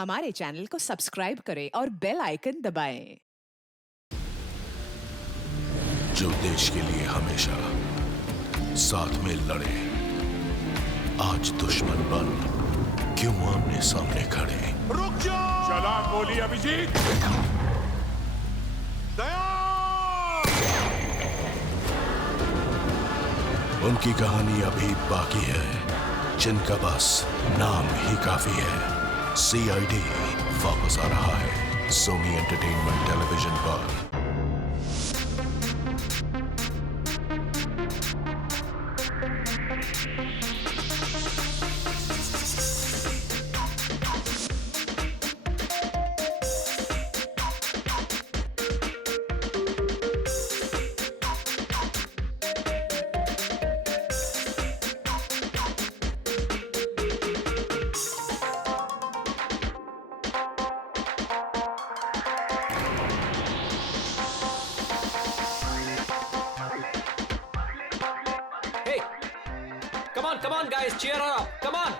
हमारे चैनल को सब्सक्राइब करें और बेल आइकन दबाएं। जो देश के लिए हमेशा साथ में लड़े, आज दुश्मन बन क्यों आमने सामने खड़े। रुक जाओ! चला गोली अभिजीत! दया! उनकी कहानी अभी बाकी है, जिनका बस नाम ही काफी है। CID वापस आ रहा है सोनी एंटरटेनमेंट टेलीविजन पर। Hey, come on, guys, cheer her up. Come on.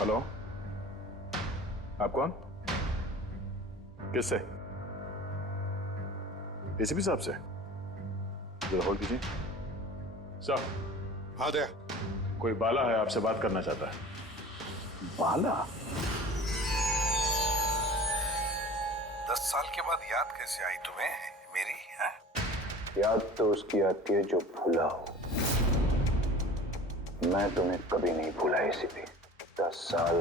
Hello, आप कौन? किससे? एसीपी साहब से? जरा होल्ड कीजिए। सर। हाँ दया। कोई बाला है, आपसे बात करना चाहता है। बाला? 10 साल के बाद याद कैसे आई तुम्हें मेरी? है? याद तो उसकी आती है जो भूला हो। मैं तुम्हें कभी नहीं भूला एसीपी। 10 साल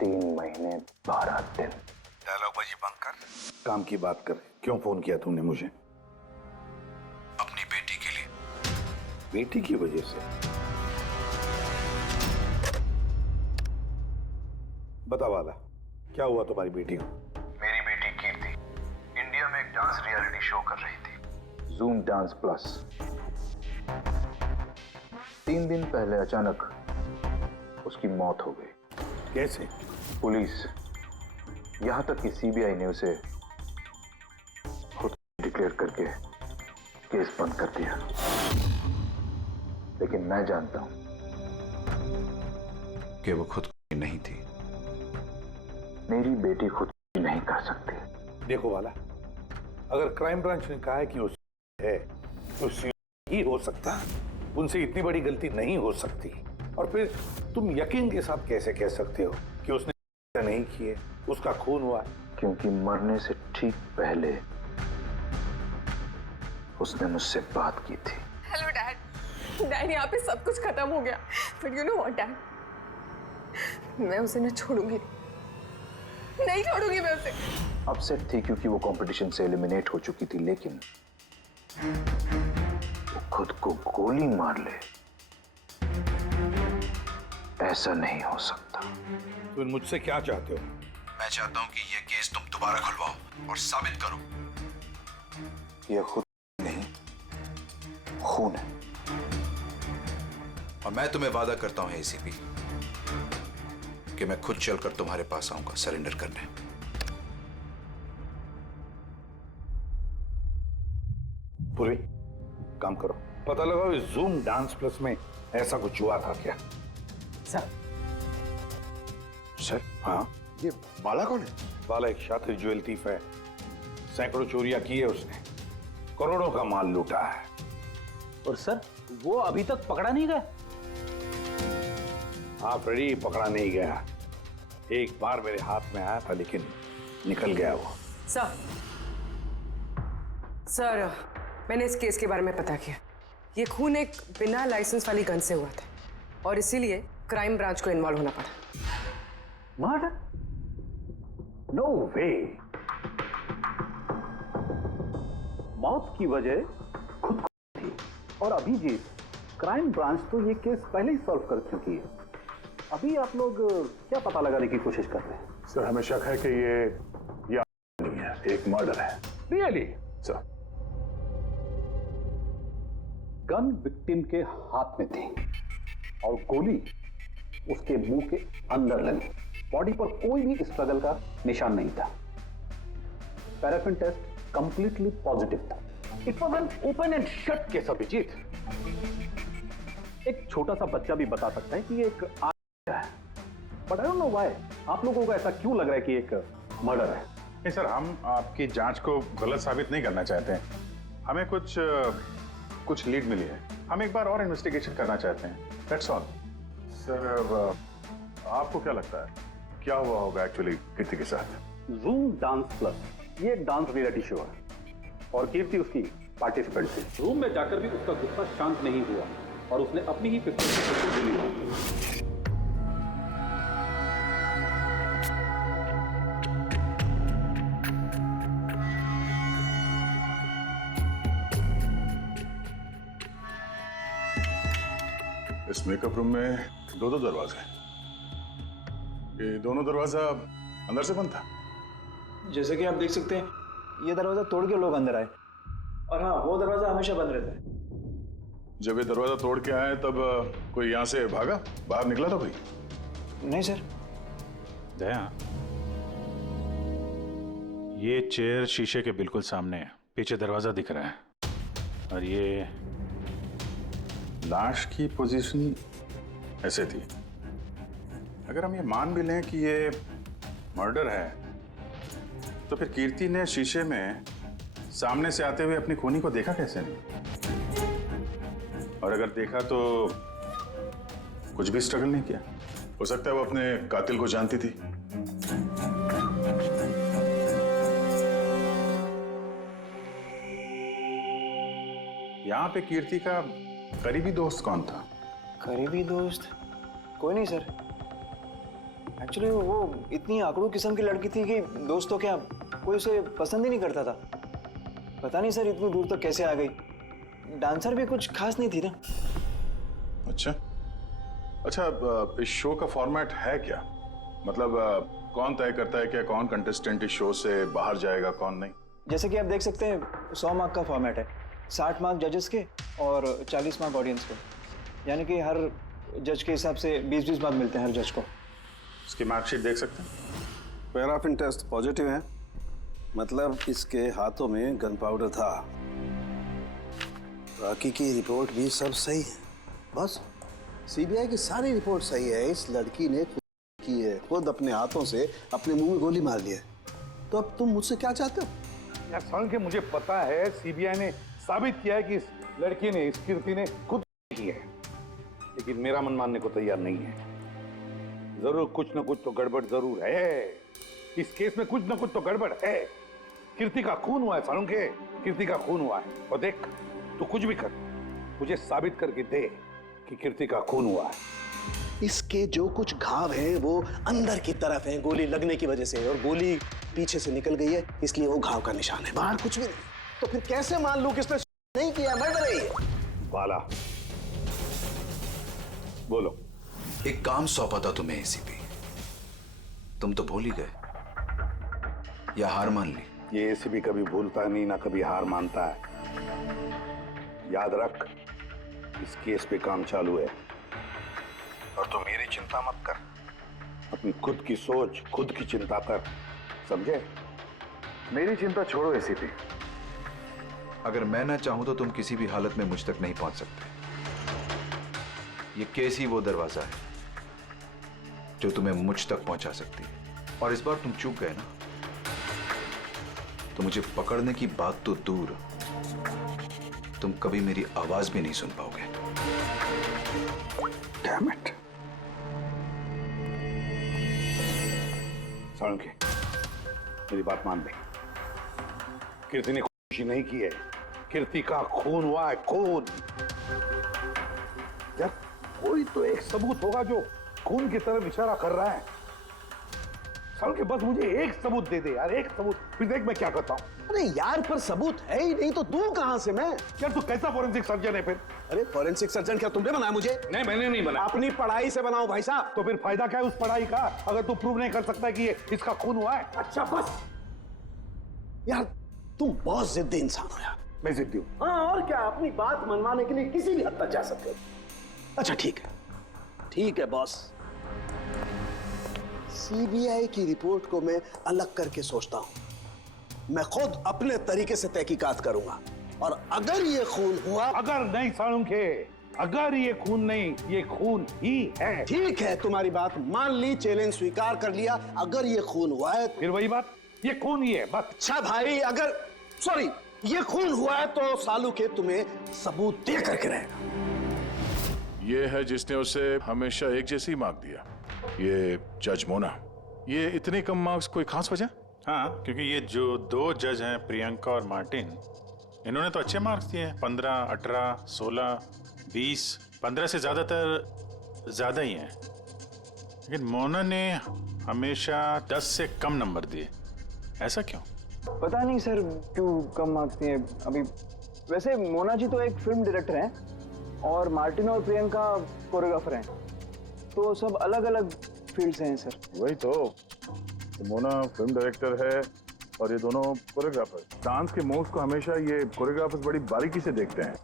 3 महीने 12 दिन। डायलॉग बाजी बंद कर। काम की बात कर। क्यों फोन किया तुमने मुझे? अपनी बेटी के लिए। बेटी की वजह से? बता वाला, क्या हुआ तुम्हारी बेटी को? मेरी बेटी कीर्ति इंडिया में एक डांस रियलिटी शो कर रही थी, जूम डांस प्लस। 3 दिन पहले अचानक उसकी मौत हो गई। कैसे? पुलिस, यहां तक कि सीबीआई ने उसे खुद डिक्लेयर करके केस बंद कर दिया। लेकिन मैं जानता हूं कि वो खुद नहीं थी। मेरी बेटी खुद नहीं कर सकती। देखो वाला, अगर क्राइम ब्रांच ने कहा है कि उस है तो ही हो सकता है। उनसे इतनी बड़ी गलती नहीं हो सकती। और फिर तुम यकीन के साथ कैसे कह सकते हो कि उसने नहीं की है, उसका खून हुआ है? क्योंकि मरने से ठीक पहले उसने मुझसे बात की थी। Hello dad. डैड, यहाँ पे सब कुछ खत्म हो गया। But you know what dad, मैं उसे न छोड़ूंगी। नहीं छोड़ूंगी मैं उसे। अपसेट थी क्योंकि वो कंपटीशन से एलिमिनेट हो चुकी थी, लेकिन वो खुद को गोली मार ले, ऐसा नहीं हो सकता। तुम मुझसे क्या चाहते हो? मैं चाहता हूं कि यह केस तुम दोबारा खुलवाओ और साबित करो ये खुद नहीं, खून है। और मैं तुम्हें वादा करता हूं एसीपी कि मैं खुद चलकर तुम्हारे पास आऊंगा सरेंडर करने। पूरी काम करो, पता लगाओ इस जूम डांस प्लस में ऐसा कुछ हुआ था क्या? सर। सर? हाँ, ये बाला कौन है? बाला एक शातिर ज्वेल थीफ है। सैकड़ों चोरियां की है उसने। करोड़ों का माल लूटा है। और सर वो अभी तक पकड़ा नहीं गया। हाँ फ्रेडी, पकड़ा नहीं गया। एक बार मेरे हाथ में आया था लेकिन निकल गया वो। सर, मैंने इस केस के बारे में पता किया। ये खून एक बिना लाइसेंस वाली गन से हुआ था और इसीलिए क्राइम ब्रांच को इन्वॉल्व होना पड़ा। मर्डर? नो वे। मौत की वजह खुद थी और अभिजीत, क्राइम ब्रांच तो ये केस पहले ही सॉल्व कर चुकी है। अभी आप लोग क्या पता लगाने की कोशिश कर रहे हैं? सर हमें शक है कि ये नहीं है, एक मर्डर है। रियली? सर गन विक्टिम के हाथ में थी और गोली उसके मुंह के अंदर लगी। बॉडी पर कोई भी स्ट्रगल का निशान नहीं था। पैराफिन टेस्ट कंप्लीटली पॉजिटिव था। It was an open and shut case Abhijeet. एक छोटा सा बच्चा भी बता सकता है कि ये एक है, but I don't know why आप लोगों को ऐसा क्यों लग रहा है कि एक मर्डर है। नहीं सर, हम आपकी जांच को गलत साबित नहीं करना चाहते हैं। हमें कुछ लीड मिली है, हम एक बार और इन्वेस्टिगेशन करना चाहते हैं, दैट्स ऑल। सर आपको क्या लगता है क्या हुआ होगा एक्चुअली कीर्ति के साथ? जूम डांस प्लस ये एक डांस रियलिटी शो है और कीर्ति उसकी पार्टिसिपेंट थी। रूम में जाकर भी उसका गुस्सा शांत नहीं हुआ और उसने अपनी ही 50% को गोली मारी। इस मेकअप रूम में दो दरवाजे हैं। ये दोनों दरवाजा अंदर से बंद था। जैसे कि आप देख सकते हैं ये दरवाजा तोड़ के लोग अंदर आए और हाँ वो दरवाजा हमेशा बंद रहता है। जब ये दरवाजा तोड़ के आए तब कोई यहाँ से भागा, बाहर निकला था कोई? नहीं सर। दया, ये चेयर शीशे के बिल्कुल सामने है, पीछे दरवाजा दिख रहा है और ये लाश की पोजीशन ऐसे थी। अगर हम ये मान भी लें कि ये मर्डर है तो फिर कीर्ति ने शीशे में सामने से आते हुए अपनी खूनी को देखा कैसे नहीं? और अगर देखा तो कुछ भी स्ट्रगल नहीं किया? हो सकता है वो अपने कातिल को जानती थी। यहां पे कीर्ति का करीबी दोस्त कौन था? करीबी दोस्त कोई नहीं सर। एक्चुअली वो इतनी आकड़ू किस्म की लड़की थी कि दोस्त तो क्या कोई उसे पसंद ही नहीं करता था। पता नहीं सर इतनी दूर तक कैसे आ गई। डांसर भी कुछ खास नहीं थी ना। अच्छा, इस शो का फॉर्मेट है क्या? मतलब कौन तय करता है कि कौन कंटेस्टेंट इस शो से बाहर जाएगा कौन नहीं? जैसे कि आप देख सकते हैं 100 मार्क का फॉर्मेट है। 60 मार्क जजेस के और 40 मार्क ऑडियंस को, यानी कि हर जज के हिसाब से 20-20 मार्क मिलते हैं हर जज को। इसकी मार्कशीट देख सकते हैं। पैराफिन टेस्ट पॉजिटिव है, मतलब इसके हाथों में गन पाउडर था। बाकी की रिपोर्ट भी सब सही है। बस सीबीआई की सारी रिपोर्ट सही है। इस लड़की ने खुद की है, खुद अपने हाथों से अपने मुंह में गोली मार ली है। तो अब तुम मुझसे क्या चाहते हो? यार साल के मुझे पता है सीबीआई ने साबित किया है कि इस लड़की ने, इस कीर्ति ने खुद की है, लेकिन मेरा मन मानने को तैयार नहीं है। जरूर कुछ ना कुछ तो गड़बड़ जरूर है। इस केस में कुछ ना कुछ तो गड़बड़ है। कीर्ति का खून हुआ है सालुंखे, कीर्ति का खून हुआ है। और देख तू कुछ भी कर, मुझे साबित करके दे कि कीर्ति का खून हुआ है। इसके जो कुछ घाव हैं वो अंदर की तरफ हैं, गोली लगने की वजह से, और गोली पीछे से निकल गई है, इसलिए वो घाव का निशान है, बाहर कुछ भी नहीं। तो फिर कैसे मान लूं कि इसने नहीं किया, मर्डर है ये? बाला बोलो। एक काम सौंपा था तुम्हें एसीपी, तुम तो भूल ही गए या हार मान ली? ये एसीपी कभी भूलता नहीं, ना कभी हार मानता है। याद रख, इस केस पे काम चालू है और तू मेरी चिंता मत कर, अपनी खुद की सोच, खुद की चिंता कर, समझे? मेरी चिंता छोड़ो एसीपी। अगर मैं ना चाहूं तो तुम किसी भी हालत में मुझ तक नहीं पहुंच सकते। ये केस ही वो दरवाजा है जो तुम्हें मुझ तक पहुंचा सकती है। और इस बार तुम चूक गए ना, तो मुझे पकड़ने की बात तो दूर, तुम कभी मेरी आवाज भी नहीं सुन पाओगे। Damn it. साळुंखे, मेरी बात मान ले। कीर्ति ने खुशी नहीं की है। कीर्ति का खून हुआ है, खून। यार कोई तो एक सबूत होगा जो खून की तरफ इशारा कर रहा है। साळुंखे बस मुझे एक सबूत दे दे यार, एक सबूत, फिर देख मैं क्या करता हूँ। अरे यार पर सबूत है ही नहीं तो दूं कहां से मैं? यार तू कैसा फोरेंसिक सर्जन है फिर? अरे फोरेंसिक सर्जन क्या तुमने बनाया मुझे? नहीं मैंने नहीं बनाया। अपनी पढ़ाई से बनाओ भाई साहब। तो फिर फायदा क्या है उस पढ़ाई का अगर तू प्रूव नहीं कर सकता कि ये इसका खून हुआ है? अच्छा बस यार, तुम बहुत जिद्दी इंसान हो यार। मैं जिद्दी हूँ। हाँ और क्या, अपनी बात मनवाने के लिए किसी भी हद तक जा सकते हो। अच्छा ठीक है बॉस। सीबीआई की रिपोर्ट को मैं अलग करके सोचता हूं। मैं खुद अपने तरीके से तहकीकात करूंगा और अगर ये खून हुआ। अगर नहीं साळुंखे, अगर ये खून नहीं, ये खून ही है। ठीक है, तुम्हारी बात मान ली, चैलेंज स्वीकार कर लिया। अगर ये खून हुआ है फिर वही बात, ये खून ही है बस। अच्छा भाई, अगर सॉरी ये खून हुआ है तो सालुंखे तुम्हें सबूत दे करके रहेगा। ये है जिसने उसे हमेशा एक जैसी मार्क दिया, ये जज मोना। ये इतने कम मार्क्स कोई खास वजह? हाँ, क्योंकि ये जो दो जज हैं, प्रियंका और मार्टिन, इन्होंने तो अच्छे मार्क्स दिए हैं। 15, 18, 16, 20, 15 से ज़्यादा ही हैं। लेकिन मोना ने हमेशा 10 से कम नंबर दिए, ऐसा क्यों? पता नहीं सर क्यों कम मार्क्स दिए अभी। वैसे मोना जी तो एक फिल्म डायरेक्टर हैं और मार्टिन और प्रियंका कोरियोग्राफर हैं, तो सब अलग अलग फील्ड से हैं सर। वही तो मोना फिल्म डायरेक्टर है और ये दोनों कोरियोग्राफर। डांस के मूव्स को हमेशा ये कोरियोग्राफर्स बड़ी बारीकी से देखते हैं,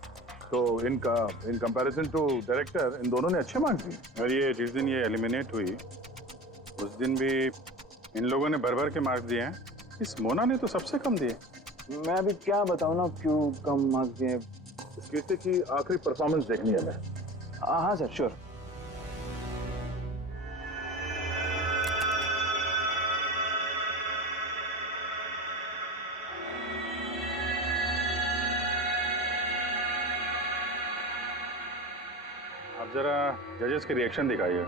तो इन कंपैरिजन टू डायरेक्टर इन दोनों ने अच्छे मार्क्स दिए। और ये जिस दिन ये एलिमिनेट हुई उस दिन भी इन लोगों ने भर के मार्क्स दिए हैं। इस मोना ने तो सबसे कम दिए। मैं अभी क्या बताऊं ना क्यों कम मार्क्स दिए। इस कीर्ति की आखिरी परफॉर्मेंस देखनी है मैं। हाँ सर श्योर। आप जरा जजेस के रिएक्शन दिखाइए।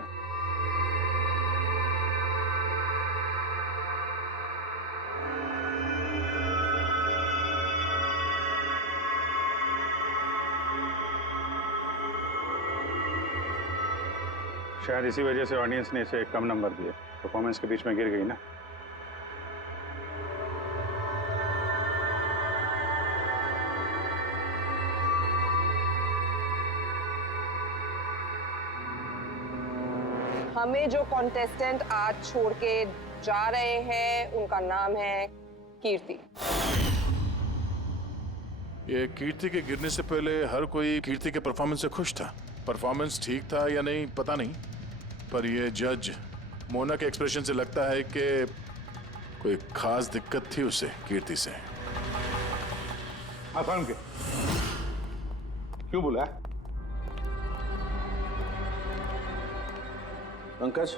शायद इसी वजह से ऑडियंस ने इसे कम नंबर दिए। परफॉर्मेंस के बीच में गिर गई ना। हमें जो कॉन्टेस्टेंट आज छोड़ के जा रहे हैं उनका नाम है कीर्ति। ये कीर्ति के गिरने से पहले हर कोई कीर्ति के परफॉर्मेंस से खुश था। परफॉर्मेंस ठीक था या नहीं पता नहीं, पर ये जज मोना के एक्सप्रेशन से लगता है कि कोई खास दिक्कत थी उसे कीर्ति से। आसान के क्यों बोला? पंकज,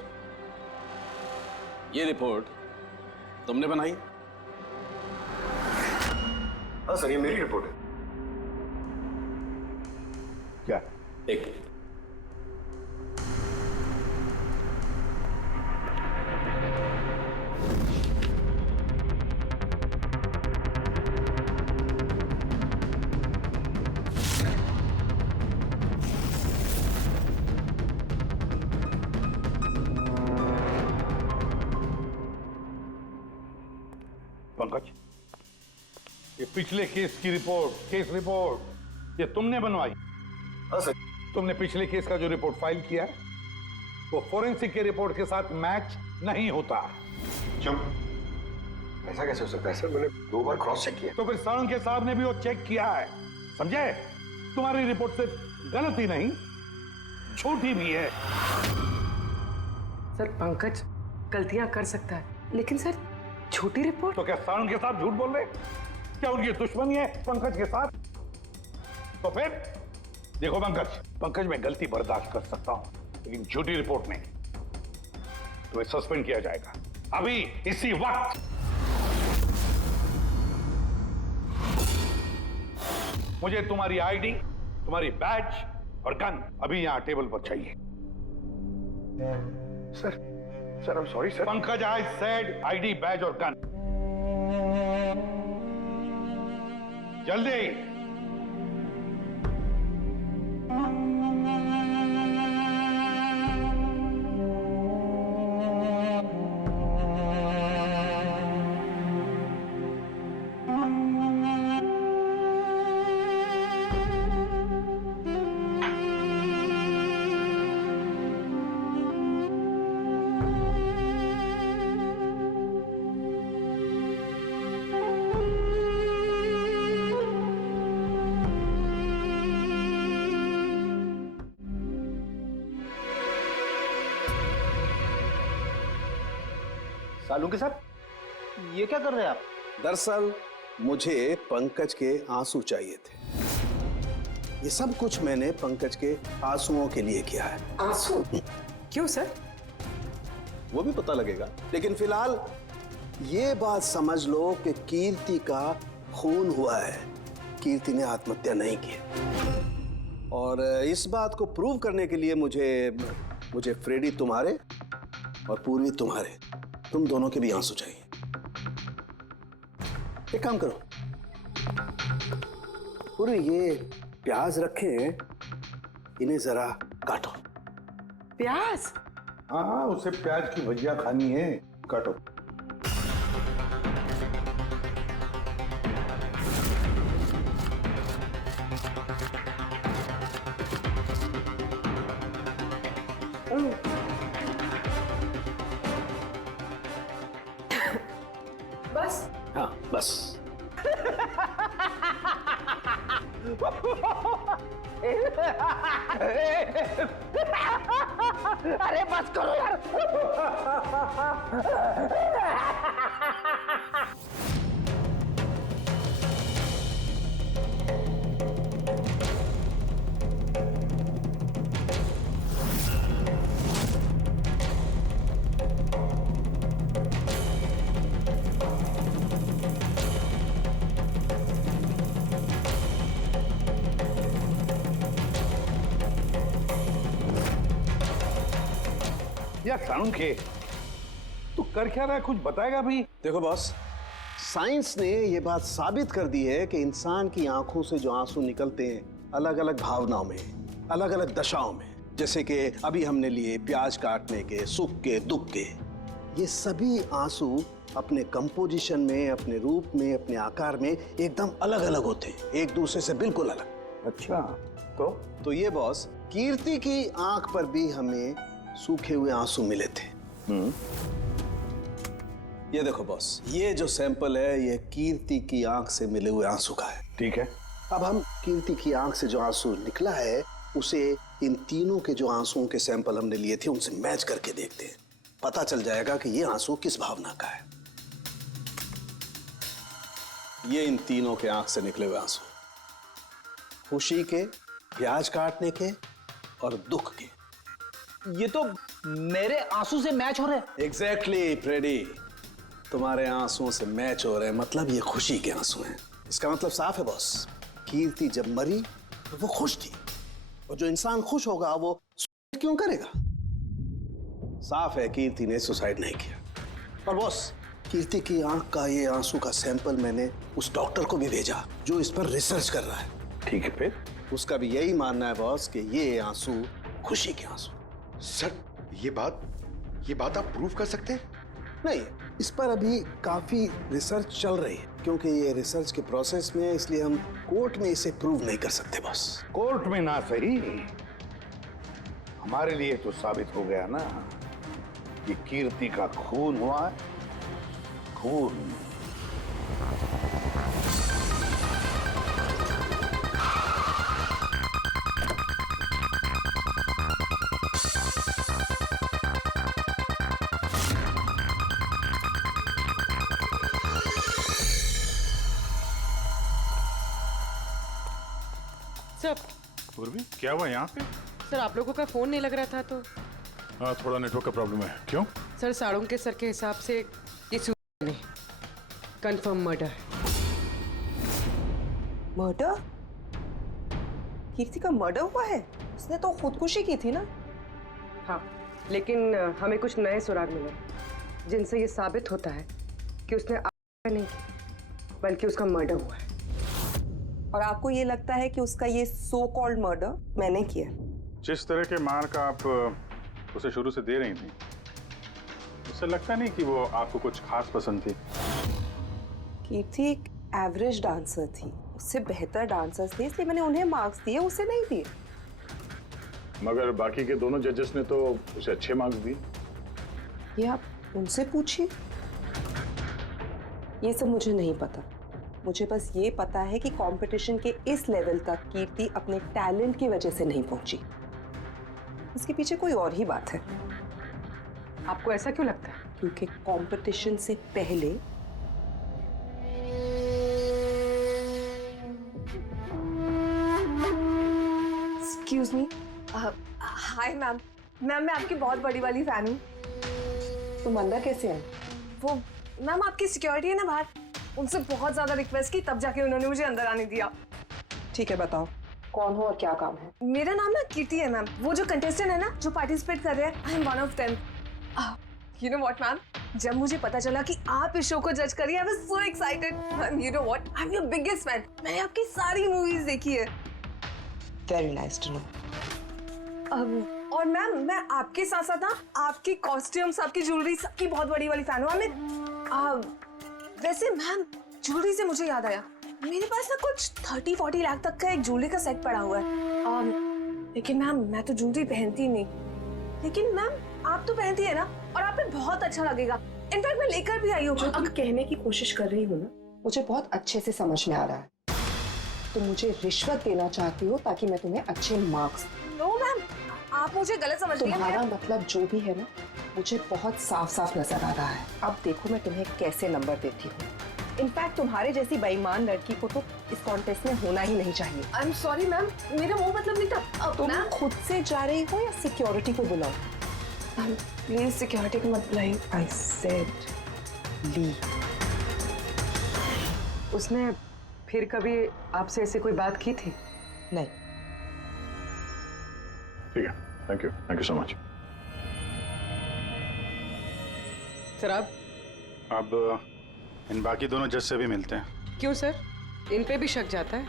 ये रिपोर्ट तुमने बनाई? हाँ सर, ये मेरी रिपोर्ट है। क्या? एक पंकज, ये पिछले केस की रिपोर्ट, केस रिपोर्ट ये तुमने बनवाई? हाँ सर। तुमने पिछले केस का जो रिपोर्ट फाइल किया है वो फोरेंसिक के रिपोर्ट के साथ मैच नहीं होता। क्यों? ऐसा कैसे हो सकता है सर? मैंने 2 बार क्रॉस चेक किया। तो फिर साळुंखे साहब ने भी वो चेक किया है, समझे? तुम्हारी रिपोर्ट सिर्फ गलत ही नहीं, झूठी भी है। सर पंकज गलतियां कर सकता है, लेकिन सर छोटी रिपोर्ट। तो क्या साळुंखे साहब झूठ बोल रहे? क्या उनकी दुश्मनी है पंकज के साथ? तो फिर देखो पंकज मैं गलती बर्दाश्त कर सकता हूं, लेकिन झूठी रिपोर्ट नहीं। तो सस्पेंड किया जाएगा अभी इसी वक्त। मुझे तुम्हारी आईडी, तुम्हारी बैज और गन अभी यहाँ टेबल पर चाहिए। Sir sir, I am sorry sir. Pankaj, I said ID, badge और गन। जल्दी। सालुंके साहब, ये क्या कर रहे हैं आप? दरअसल मुझे पंकज के आंसू चाहिए थे। ये सब कुछ मैंने पंकज के आंसुओं के लिए किया है। आंसू? क्यों सर? वो भी पता लगेगा, लेकिन फिलहाल ये बात समझ लो कि कीर्ति का खून हुआ है। कीर्ति ने आत्महत्या नहीं की। और इस बात को प्रूव करने के लिए मुझे फ्रेडी तुम्हारे और पूर्वी तुम्हारे, तुम दोनों के भी आंसू चाहिए। एक काम करो, पूरी ये प्याज रखे हैं, इन्हें जरा काटो। प्याज? हाँ, उसे प्याज की भजिया खानी है, काटो। बस? हाँ बस। अरे बस करो यार। या सालुंके, तू कर क्या रहा है? कुछ बताएगा भी? देखो बॉस, साइंस ने ये बात साबित कर दी है कि इंसान की आंखों से जो आंसू निकलते हैं अलग अलग भावनाओं में, अलग अलग दशाओं में, जैसे कि अभी हमने लिए प्याज काटने के, सुख के, दुख के, ये सभी आंसू अपने कंपोजिशन में, अपने रूप में, अपने आकार में एकदम अलग अलग होते हैं, एक दूसरे से बिल्कुल अलग। अच्छा, तो ये बॉस, कीर्ति की आंख पर भी हमें सूखे हुए आंसू मिले थे। ये देखो बॉस, ये जो सैंपल है ये कीर्ति की आंख से मिले हुए आंसू का है। ठीक है। अब हम कीर्ति की आंख से जो आंसू निकला है उसे इन तीनों के जो आंसुओं के सैंपल हमने लिए थे उनसे मैच करके देखते हैं। पता चल जाएगा कि ये आंसू किस भावना का है। ये इन तीनों के आंख से निकले हुए आंसू, खुशी के, प्याज काटने के और दुख के। ये तो मेरे आंसू से मैच हो रहे हैं। एग्जैक्टली फ्रेडी, तुम्हारे आंसुओं से मैच हो रहे हैं, मतलब ये खुशी के आंसू हैं। इसका मतलब साफ है बॉस, कीर्ति जब मरी तो वो खुश थी, और जो इंसान खुश होगा वो सुसाइड क्यों करेगा? साफ है कीर्ति ने सुसाइड नहीं किया। और बॉस, कीर्ति की आंख का ये आंसू का सैंपल मैंने उस डॉक्टर को भी भेजा जो इस पर रिसर्च कर रहा है। ठीक है, फिर उसका भी यही मानना है बॉस कि ये आंसू खुशी के आंसू। सर, ये बात आप प्रूव कर सकते हैं? नहीं, इस पर अभी काफी रिसर्च चल रही है, क्योंकि ये रिसर्च के प्रोसेस में है, इसलिए हम कोर्ट में इसे प्रूव नहीं कर सकते बॉस। कोर्ट में ना सही, हमारे लिए तो साबित हो गया ना कि कीर्ति का खून हुआ है। खून। सर, पूर्वी, क्या हुआ यहाँ पे? सर आप लोगों का फोन नहीं लग रहा था तो। हाँ, थोड़ा नेटवर्क का प्रॉब्लम है। क्यों? सर सालुंके सर के हिसाब से ये सुसाइड नहीं, कंफर्म मर्डर। मर्डर? कीर्ति का मर्डर हुआ है? उसने तो खुदकुशी की थी ना? हाँ, लेकिन हमें कुछ नए सुराग मिले जिनसे ये साबित होता है कि उसने आत्महत्या नहीं की बल्कि उसका मर्डर हुआ है। और आपको ये लगता है कि उसका ये सो कॉल्ड मर्डर मैंने किया? जिस तरह के मार्क आप उसे शुरू से दे रही थी, उससे लगता नहीं कि वो आपको कुछ खास पसंद थी। कीर्ति एक एवरेज डांसर थी, उससे बेहतर डांसर्स थे, इसलिए मैंने उन्हें मार्क्स दिए, उसे नहीं दिए। मगर बाकी के दोनों जजेस ने तो उसे अच्छे मार्क्स दिए। ये आप उनसे पूछिए, ये सब मुझे नहीं पता। मुझे बस ये पता है कि कंपटीशन के इस लेवल तक कीर्ति अपने टैलेंट की वजह से नहीं पहुंची। इसके पीछे कोई और ही बात है। आपको ऐसा क्यों लगता है? क्योंकि कंपटीशन से पहले excuse me, hi ma'am. Ma'am मैं आपकी बहुत बड़ी वाली फैन हूँ। तुम अंदर कैसे आए? वो मैम आपकी सिक्योरिटी है ना बाहर, उनसे बहुत ज्यादा रिक्वेस्ट की, तब जाके उन्होंने मुझे अंदर आने दिया। ठीक है, बताओ कौन हो और क्या काम है? मेरा नाम ना कीर्ति है मैम। वो जो कंटेस्टेंट है ना जो पार्टिसिपेट कर रहे हैं, I am one of them. You know what ma'am, जब मुझे पता चला कि आप इस शो को जज करिए, I was so excited. Ma'am you know what, I am your biggest fan. मैंने आपकी सारी मूवीज देखी है। Very nice to know. और मैम मैं आपके साथ साथ ना आपकी कॉस्ट्यूम्स, आपकी ज्वेलरी, सबकी बहुत बड़ी वाली फैन हूँ। वैसे मैम ज्वेलरी से मुझे याद आया, मेरे पास ना कुछ 30-40 लाख तक का एक ज्वेलरी का सेट पड़ा हुआ है। लेकिन मैम मैं तो ज्वेलरी पहनती नहीं। लेकिन मैम आप तो पहनती है ना, और आप पे बहुत अच्छा लगेगा। इनफैक्ट मैं लेकर भी आई हूँ। जो तुम कहने की कोशिश कर रही हो ना, मुझे बहुत अच्छे से समझ में आ रहा है। तुम मुझे रिश्वत देना चाहती हो ताकि मैं तुम्हें अच्छे मार्क्स। नो मैम, आप मुझे गलत समझ रही हैं। तुम्हारा मतलब जो भी है ना, मुझे बहुत साफ साफ नजर आ रहा है। अब देखो मैं तुम्हें कैसे नंबर देती हूँ। इनफैक्ट तुम्हारे जैसी बेईमान लड़की को तो इस कॉन्टेस्ट में होना ही नहीं चाहिए। आई एम सॉरी मैम, मेरा वो मतलब नहीं था। तुम खुद से जा रही हो या सिक्योरिटी को बुलाओ? प्लीज सिक्योरिटी को मत बुलाइए। आई सेड ली। उसने फिर कभी आपसे ऐसे कोई बात की थी? नहीं। ठीक है, thank you so much. Sir अब इन बाकी दोनों जज से भी मिलते हैं। क्यों सर, इन पे भी शक जाता है?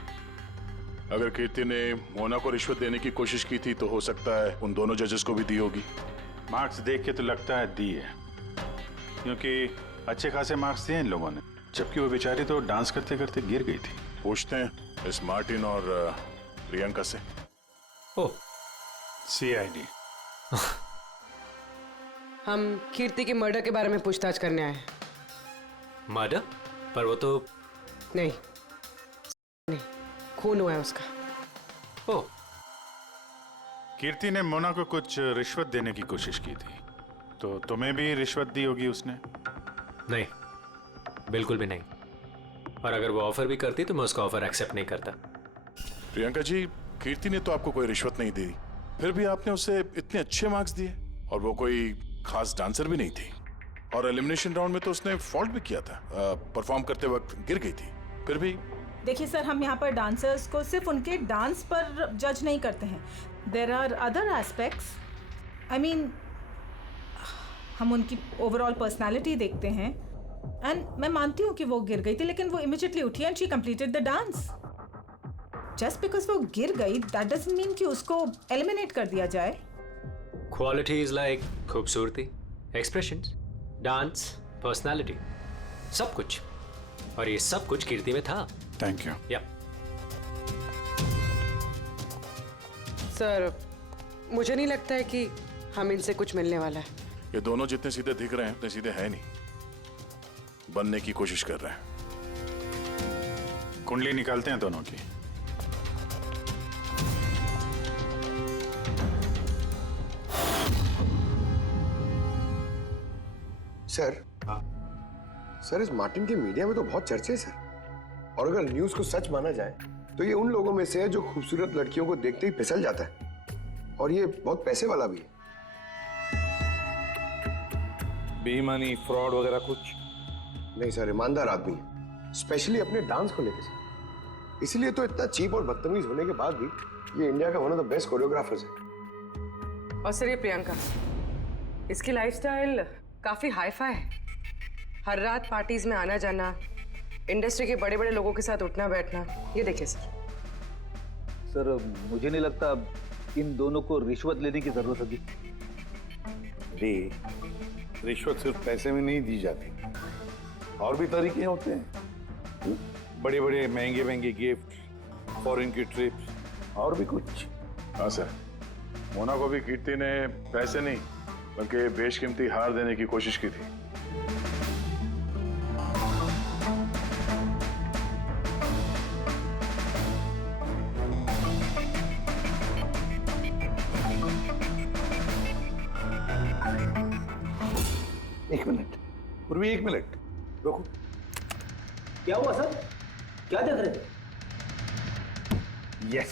अगर कीर्ति ने मोना को रिश्वत देने की कोशिश की थी तो हो सकता है उन दोनों जजेस को भी दी होगी। मार्क्स देख के तो लगता है दी है, क्योंकि अच्छे खासे मार्क्स दिए इन लोगों ने, जबकि वो बेचारी तो डांस करते करते गिर गई थी। पूछते हैं इस मार्टिन और प्रियंका से। ओह, CID। हम कीर्ति के मर्डर के बारे में पूछताछ करने आए हैं। मर्डर? पर वो तो नहीं, खून हुआ है उसका। ओह, कीर्ति ने मोना को कुछ रिश्वत देने की कोशिश की थी, तो तुम्हें भी रिश्वत दी होगी उसने? नहीं, बिल्कुल भी नहीं। और अगर वो ऑफर भी करती तो मैं उसका ऑफर एक्सेप्ट नहीं करता। प्रियंका जी, कीर्ति ने तो आपको कोई रिश्वत नहीं दी, फिर भी आपने उसे इतने अच्छे मार्क्स दिए, और वो कोई खास डांसर भी नहीं थी, और एलिमिनेशन राउंड में तो उसने फॉल्ट भी किया था, परफॉर्म करते वक्त गिर गई थी, फिर भी। देखिए सर, हम यहाँ पर डांसर्स को सिर्फ उनके डांस पर जज नहीं करते हैं। There are other aspects. I mean, हम उनकी ओवरऑल पर्सनालिटी देखते हैं। एंड मैं मानती हूँ कि वो गिर गई थी, लेकिन वो इमीडिएटली उठी and she completed the dance. Just because वो गिर गई दैट डजंट मीन कि उसको एलिमिनेट कर दिया जाए। क्वालिटीज लाइक खूबसूरती, एक्सप्रेशंस, डांस, पर्सनालिटी, सब कुछ, और ये सब कुछ कीर्ति में था। Thank you. या सर, मुझे नहीं लगता है कि हम इनसे कुछ मिलने वाला है। ये दोनों जितने सीधे दिख रहे हैं उतने सीधे हैं नहीं, बनने की कोशिश कर रहे हैं। कुंडली निकालते हैं दोनों की। सर, सर इस मार्टिन के मीडिया में तो बहुत चर्चे हैं सर, और अगर न्यूज को सच माना जाए तो ये उन लोगों में से है जो खूबसूरत लड़कियों को देखते ही फिसल जाता है, और ये बहुत पैसे वाला भी है। बेईमानी, फ्रॉड वगैरह कुछ? नहीं सर, ईमानदार आदमी है, स्पेशली अपने डांस को लेकर सर। इसीलिए तो इतना चीप और बदतमीज होने के बाद भी ये इंडिया का one of the best choreographers है। और सर ये प्रियंका, इसकी लाइफस्टाइल काफी हाई फाई है। हर रात पार्टीज में आना जाना, इंडस्ट्री के बड़े बड़े लोगों के साथ उठना बैठना। ये देखिए सर, मुझे नहीं लगता इन दोनों को रिश्वत लेने की जरूरत होगी। रिश्वत सिर्फ पैसे में नहीं दी जाती, और भी तरीके होते हैं। बड़े बड़े महंगे महंगे गिफ्ट, फॉरेन की ट्रिप्स और भी कुछ। हाँ सर, मोना को भी कीर्ति ने पैसे नहीं बल्कि बेशकीमती हार देने की कोशिश की थी। एक मिनट पूर्वी, एक मिनट रुको। क्या हुआ सर? क्या देख रहे थे? यस,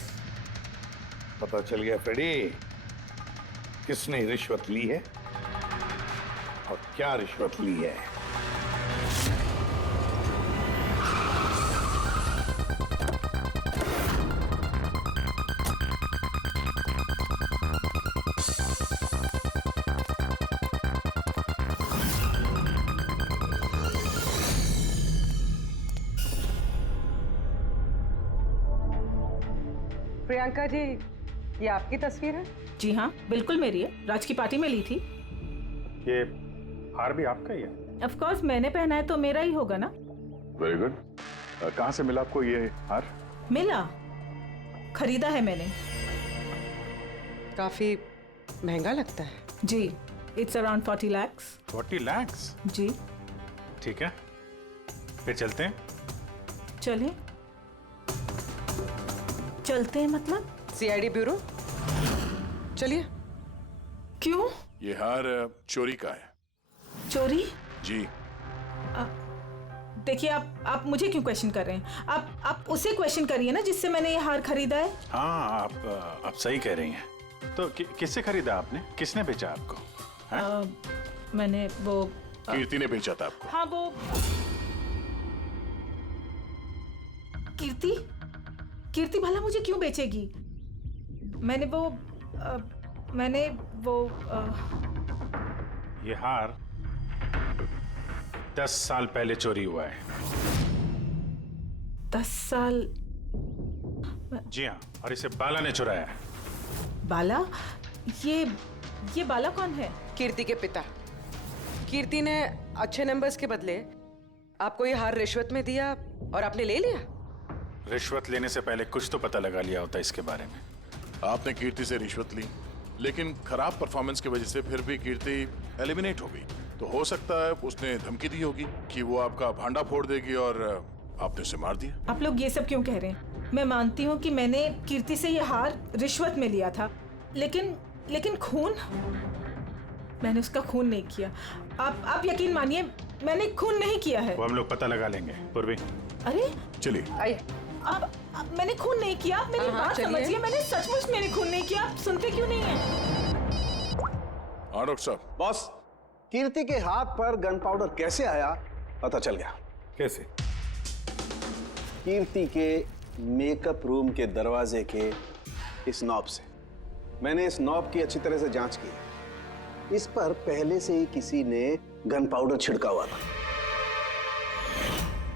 पता चल गया फ्रेडी, किसने रिश्वत ली है और क्या रिश्वत ली है। प्रियंका जी, ये आपकी तस्वीर है? जी हाँ, बिल्कुल मेरी है। राज की पार्टी में ली थी। ये हार भी आपका ही है? ऑफ कोर्स, मैंने पहना है तो मेरा ही होगा ना। Very good. कहाँ से मिला आपको ये हार? मिला, खरीदा है मैंने। काफी महंगा लगता है। जी, इट्स अराउंड 40 lakhs। 40 लाख? जी। ठीक है, फिर चलते हैं। चलें? चलते हैं मतलब? CID bureau. चलिए। क्यों? ये हार चोरी का है। चोरी? जी। देखिए, आप मुझे क्यों क्वेश्चन कर रहे हैं? आप उसे क्वेश्चन करिए ना जिससे मैंने ये हार खरीदा है। हाँ, आप सही कह रही हैं। तो किससे खरीदा आपने? किसने बेचा आपको? मैंने वो कीर्ति ने बेचा था आपको। हाँ, वो कीर्ति भला मुझे क्यों बेचेगी? मैंने वो ये हार 10 साल पहले चोरी हुआ है। 10 साल? जी हाँ, और इसे बाला ने चुराया है। बाला? ये बाला कौन है? कीर्ति के पिता। कीर्ति ने अच्छे नंबर्स के बदले आपको ये हार रिश्वत में दिया और आपने ले लिया। रिश्वत लेने से पहले कुछ तो पता लगा लिया होता इसके बारे में। आपने कीर्ति से रिश्वत ली, लेकिन खराब परफॉर्मेंस की वजह से फिर भी कीर्ति एलिमिनेट हो गई। तो हो सकता है उसने धमकी दी होगी कि वो आपका भांडा फोड़ देगी और आपने उसे मार दिया। आप लोग ये सब क्यों कह रहे हैं? मैं मानती हूँ कि मैंने कीर्ति से ये हार रिश्वत में लिया था, लेकिन खून? मैंने उसका खून नहीं किया। आप यकीन मानिए, मैंने खून नहीं किया है। वो हम लोग पता लगा लेंगे। पूर्वी, अरे चलिए। आइए। अब मैंने खून नहीं किया। आप मेरी बात समझिए, मैंने सचमुच मैंने खून नहीं किया। आप सुनते क्यों नहीं हैं? हाँ डॉक्टर साहब। बॉस, कीर्ति के हाथ पर गन पाउडर कैसे आया पता चल गया। कैसे? कीर्ति के मेकअप रूम के दरवाजे के इस नॉब से। मैंने इस नॉब की अच्छी तरह से जांच की। इस पर पहले से ही किसी ने गन पाउडर छिड़का हुआ था।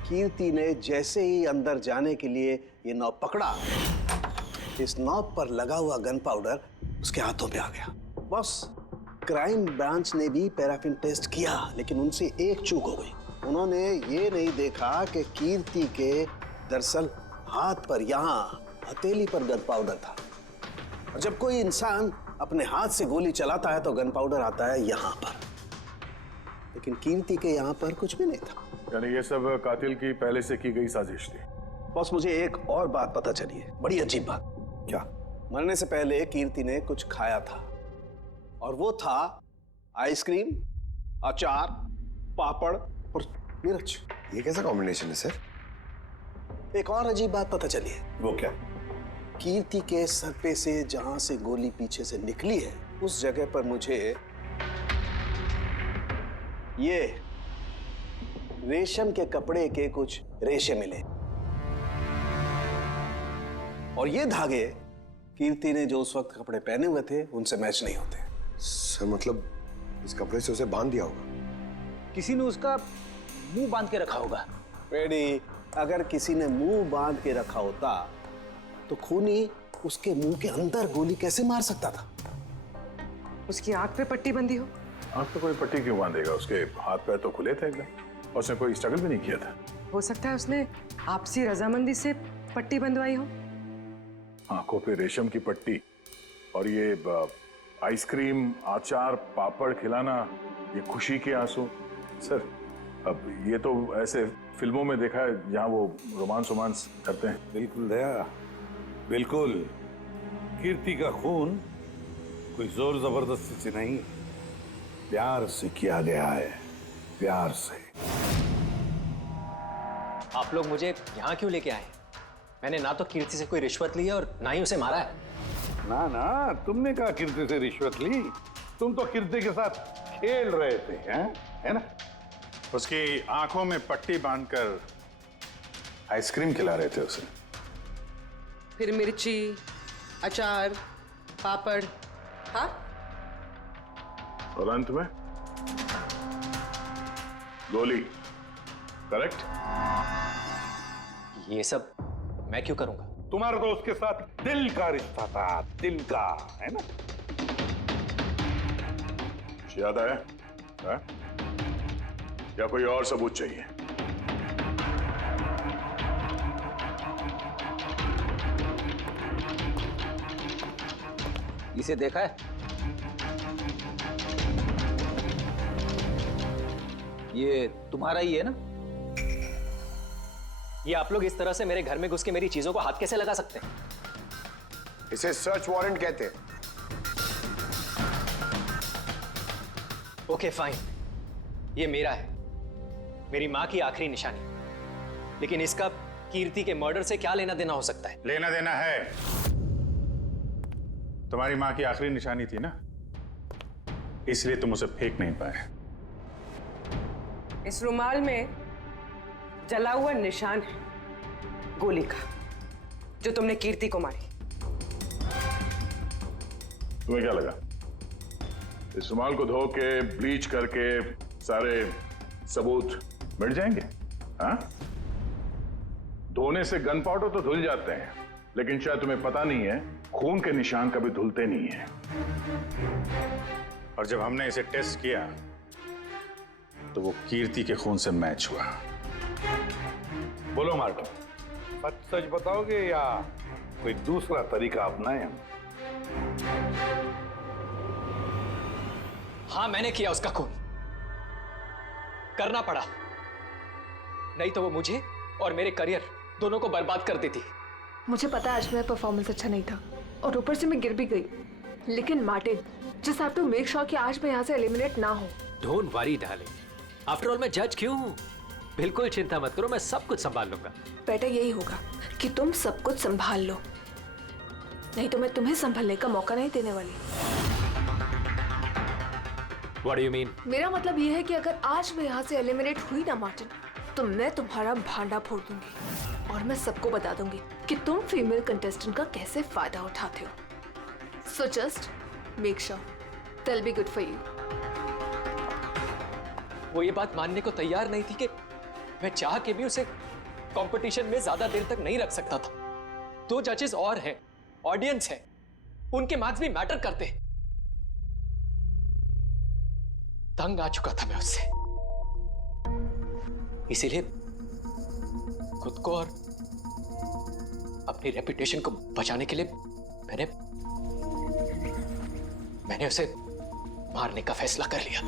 कीर्ति ने जैसे ही अंदर जाने के लिए ये नॉब पकड़ा, इस नॉब पर लगा हुआ गन पाउडर उसके हाथों पे आ गया। बॉस, क्राइम ब्रांच ने भी पैराफिन टेस्ट किया, लेकिन उनसे एक चूक हो गई। उन्होंने ये नहीं देखा कि कीर्ति के दरअसल हाथ पर, यहाँ हथेली पर गन पाउडर था। और जब कोई इंसान अपने हाथ से गोली चलाता है तो गन पाउडर आता है यहाँ पर, लेकिन कीर्ति के यहाँ पर कुछ भी नहीं था। यानी ये सब कातिल की पहले से की गई साजिश थी। बॉस, मुझे एक और बात पता चली है, बड़ी अजीब बात। क्या? मरने से पहले कीर्ति ने कुछ खाया था, और वो था आइसक्रीम, अचार, पापड़ और मिर्च। ये कैसा कॉम्बिनेशन है सर? एक और अजीब बात पता चली है। वो क्या? कीर्ति के सर पे से जहां से गोली पीछे से निकली है, उस जगह पर मुझे ये रेशम के कपड़े के कुछ रेशे मिले। और ये धागे कीर्ति ने जो उस वक्त कपड़े पहने हुए थे उनसे मैच नहीं होते। सर मतलब इस कपड़े से उसे बांध दिया होगा। किसी ने उसका मुंह बांध के रखा होगा। पेडी, अगर किसी ने मुंह बांध के रखा होता तो खूनी उसके मुंह के अंदर गोली कैसे मार सकता था? उसकी आंख पे पट्टी बंधी हो। आंख पे कोई पट्टी क्यों बांधेगा? उसके हाथ पैर तो खुले थे एकदम, और उसने कोई स्ट्रगल भी नहीं किया था। हो सकता है उसने आपसी रजामंदी से पट्टी बंधवाई हो। आंखों पे रेशम की पट्टी और ये आइसक्रीम, अचार, पापड़ खिलाना, ये खुशी के आंसू। सर अब ये तो ऐसे फिल्मों में देखा है जहां वो रोमांस करते हैं। बिल्कुल दया, बिल्कुल। कीर्ति का खून कोई जोर जबरदस्ती से नहीं, प्यार से किया गया है, प्यार से। आप लोग मुझे यहाँ क्यों लेके आए? मैंने ना तो कीर्ति से कोई रिश्वत ली है और ना ही उसे मारा है। ना ना, तुमने कहा कीर्ति से रिश्वत ली? तुम तो कीर्ति के साथ खेल रहे थे, हैं? है ना? उसकी आंखों में पट्टी बांधकर आइसक्रीम खिला रहे थे उसे। फिर मिर्ची, अचार, पापड़, हाँ? और अंत में गोली। करेक्ट? ये सब मैं क्यों करूंगा? तुम्हारा तो उसके साथ दिल का रिश्ता था, दिल का, है ना? याद आया? है? या कोई और सबूत चाहिए? इसे देखा है? ये तुम्हारा ही है ना? ये आप लोग इस तरह से मेरे घर में घुस के मेरी चीजों को हाथ कैसे लगा सकते हैं? इसे सर्च वारंट कहते हैं। ओके फाइन, ये मेरा है, मेरी माँ की आखिरी निशानी। लेकिन इसका कीर्ति के मर्डर से क्या लेना देना हो सकता है? लेना देना है। तुम्हारी माँ की आखिरी निशानी थी ना, इसलिए तुम उसे फेंक नहीं पाए। इस रुमाल में जला हुआ निशान है गोली का, जो तुमने कीर्ति को मारी। तुम्हें क्या लगा इस रुमाल को धो के ब्लीच करके सारे सबूत मिट जाएंगे? हाँ? धोने से गन पाउडर तो धुल जाते हैं, लेकिन शायद तुम्हें पता नहीं है खून के निशान कभी धुलते नहीं हैं। और जब हमने इसे टेस्ट किया तो वो कीर्ति के खून से मैच हुआ। बोलो मार्को, सच सच बताओगे या कोई दूसरा तरीका अपनाएं हम? हाँ, मैंने किया उसका खून। करना पड़ा, नहीं तो वो मुझे और मेरे करियर दोनों को बर्बाद कर देती। मुझे पता है आज मेरा परफॉर्मेंस अच्छा नहीं था और ऊपर से मैं गिर भी गई, लेकिन Martin, just have to make sure कि आज मैं यहाँ से एलिमिनेट ना हो। Don't worry darling, after all मैं जज क्यों हूँ? बिल्कुल चिंता मत करो, मैं सब कुछ संभाल लूंगा। बेटा यही होगा कि तुम सब कुछ संभाल लो, नहीं तो मैं तुम्हें संभालने का मौका नहीं देने वाली। What do you mean? मेरा मतलब ये है कि अगर आज मैं यहाँ से एलिमिनेट हुई ना मार्टिन, तो मैं तुम्हारा भांडा फोड़ दूंगी और मैं सबको बता दूंगी कि तुम फीमेल कंटेस्टेंट का कैसे फायदा उठाते हो। So just make sure that will be good for you. वो ये बात मानने को तैयार नहीं थी कि मैं चाह के भी उसे कंपटीशन में ज्यादा देर तक नहीं रख सकता था। 2 जजेस और हैं, ऑडियंस है, उनके मार्क्स भी मैटर करते हैं। तंग आ चुका था मैं उससे, इसीलिए खुद को और अपनी रेपुटेशन को बचाने के लिए मैंने उसे मारने का फैसला कर लिया।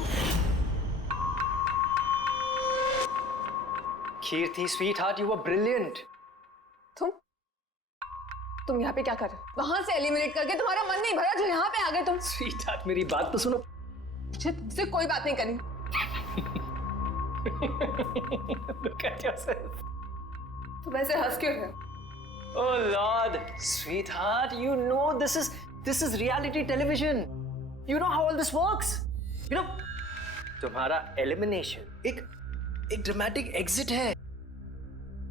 कीर्ति स्वीटहार्ट, यू वर ब्रिलियंट। तुम यहाँ पे क्या कर रहे हो? वहां से एलिमिनेट करके तुम्हारा मन नहीं भरा जो यहाँ पे आ गए तुम? स्वीटहार्ट, मेरी बात तो सुनो। मुझे तुमसे कोई बात नहीं करनी। Look at yourself. तुम ऐसे हंस क्यों रहे हो? Oh Lord, sweetheart, you know this is reality television. You know how all this works. You know, तुम्हारा एलिमिनेशन एक ड्रामेटिक एग्जिट है।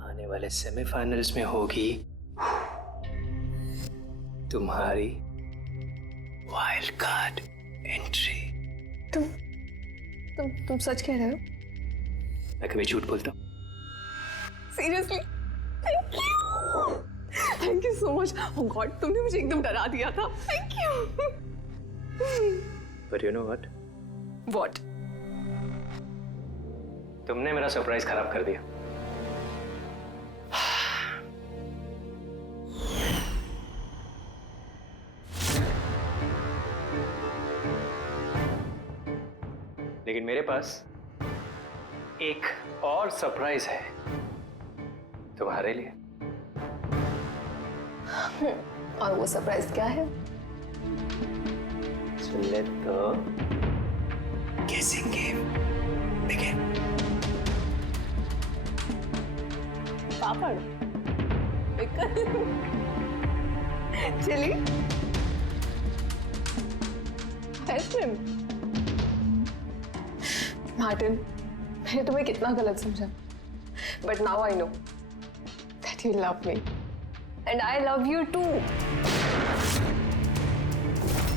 आने वाले सेमीफाइनल्स में होगी तुम्हारी वाइल्ड कार्ड एंट्री। तुम सच कह रहे हो? मैं कभी झूठ बोलता हूँ? Seriously? Thank you so much. Oh God, तुमने मुझे एकदम डरा दिया था। Thank you. But you know what? What? तुमने मेरा सरप्राइज खराब कर दिया। लेकिन मेरे पास एक और सरप्राइज है तुम्हारे लिए। और वो सरप्राइज क्या है? So let the guessing game begin. Papad, chilli, ice cream. Martin, मैंने तुम्हें कितना गलत समझा, but now I know that you love me and I love you too.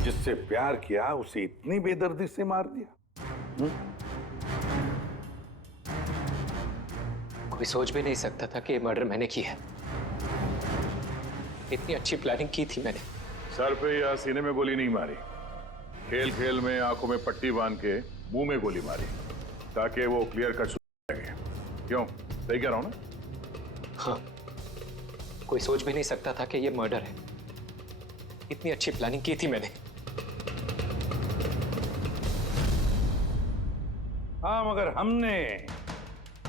जिससे प्यार किया उसे इतनी बेदर्दी से मार दिया। कोई सोच भी नहीं सकता था कि ये मर्डर मैंने किया है। इतनी अच्छी प्लानिंग की थी मैंने। सर पे या सीने में गोली नहीं मारी, खेल खेल में आंखों में पट्टी बांध के मुंह में गोली मारी ताकि वो क्लियर कट लगे। क्यों, सही कह रहा हूं ना? हाँ, कोई सोच भी नहीं सकता था कि ये मर्डर है। इतनी अच्छी प्लानिंग की थी मैंने। हाँ, मगर हमने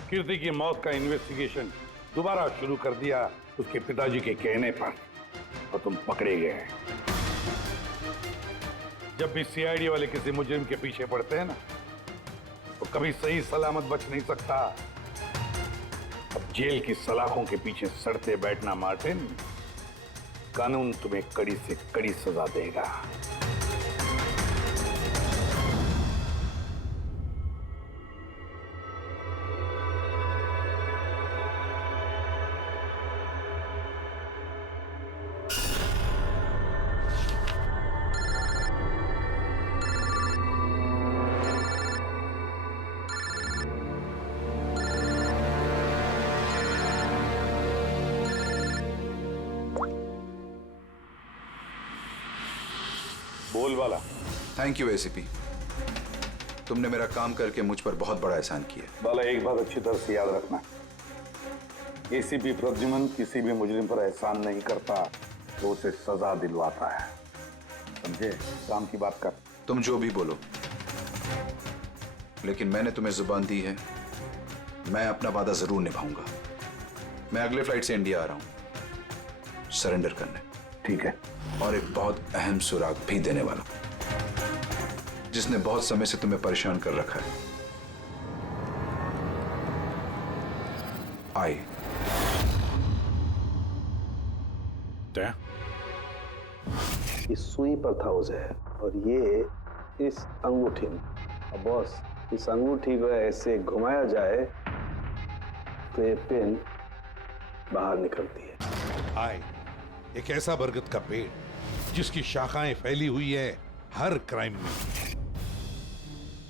कीर्ति की मौत का इन्वेस्टिगेशन दोबारा शुरू कर दिया उसके पिताजी के कहने पर, और तुम पकड़े गए। जब भी सीआईडी वाले किसी मुजरिम के पीछे पड़ते हैं ना, तो कभी सही सलामत बच नहीं सकता। अब जेल की सलाखों के पीछे सड़ते बैठना मार्टिन, कानून तुम्हें कड़ी से कड़ी सजा देगा। बोल वाला। थैंक यू एसीपी, तुमने मेरा काम करके मुझ पर बहुत बड़ा एहसान किया। बाला, एक बात अच्छी तरह से याद रखना, एसीपी प्रद्युमन किसी भी मुजरिम पर एहसान नहीं करता तो उसे सजा दिलवाता है, समझे? काम की बात कर। तुम जो भी बोलो, लेकिन मैंने तुम्हें जुबान दी है, मैं अपना वादा जरूर निभाऊंगा। मैं अगले फ्लाइट से इंडिया आ रहा हूं सरेंडर करने। ठीक है। और एक बहुत अहम सुराग भी देने वाला, जिसने बहुत समय से तुम्हें परेशान कर रखा है। आई इस सुई पर था उसे, और ये इस अंगूठी में। अब बॉस, इस अंगूठी को ऐसे घुमाया जाए तो ये पिन बाहर निकलती है। आए, एक ऐसा बरगद का पेड़ जिसकी शाखाएं फैली हुई है हर क्राइम में।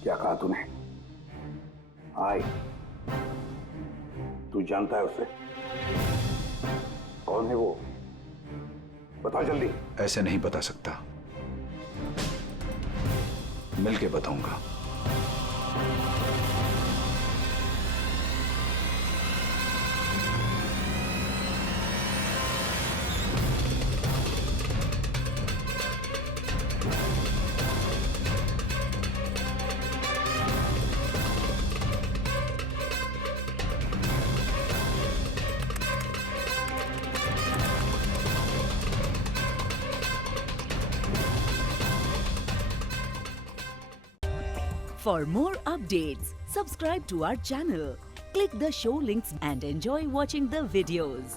क्या कहा तूने? आए, तू जानता है उसे? कौन है वो? बता जल्दी। ऐसे नहीं बता सकता, मिलके बताऊंगा। For more updates, subscribe to our channel, click the show links and enjoy watching the videos.